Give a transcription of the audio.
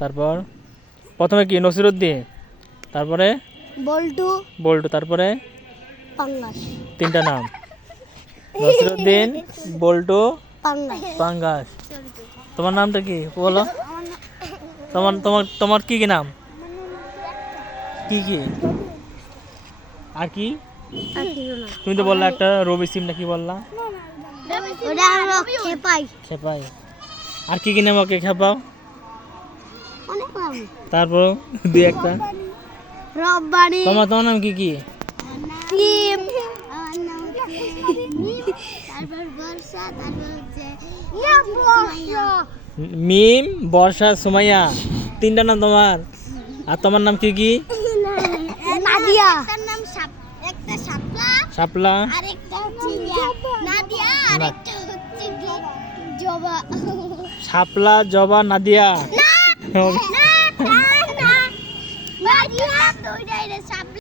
তারপর প্রথমে কি নসিরুদ্দিন, তারপরে বল্টু, বল্টু, তারপরে পাঙ্গাস, তিনটা নাম নসিরুদ্দিন, বল্টু, পাঙ্গাস। পাঙ্গাস। তোমার নামটা কি বলো? তোমার তোমার তোমার কি কি নাম? কি কি আর কি? তুমি তো বললা একটা রবি সিম নাকি বললা? ওটা হলো খেপাই। খেপাই। আর কি কি নাম ওকে খেপাও? অনেক নাম। তারপর দুই একটা। রব্বানি, তোমার তোমার নাম কি কি? সিম, তারপর বর্ষা, তারপর হচ্ছে মিম, বর্ষা, সুমাইয়া, তিনটা নাম তোমার। আর তোমার নাম কি কি? নাদিয়া। একটার নাম একটা শাপলা, শাপলা, আরেকটা হচ্ছে নাদিয়া, আরেকটা হচ্ছে জবা। শাপলা, জবা, নাদিয়া। না, না, না, নাদিয়া তো ওইটাই রে শাপলা।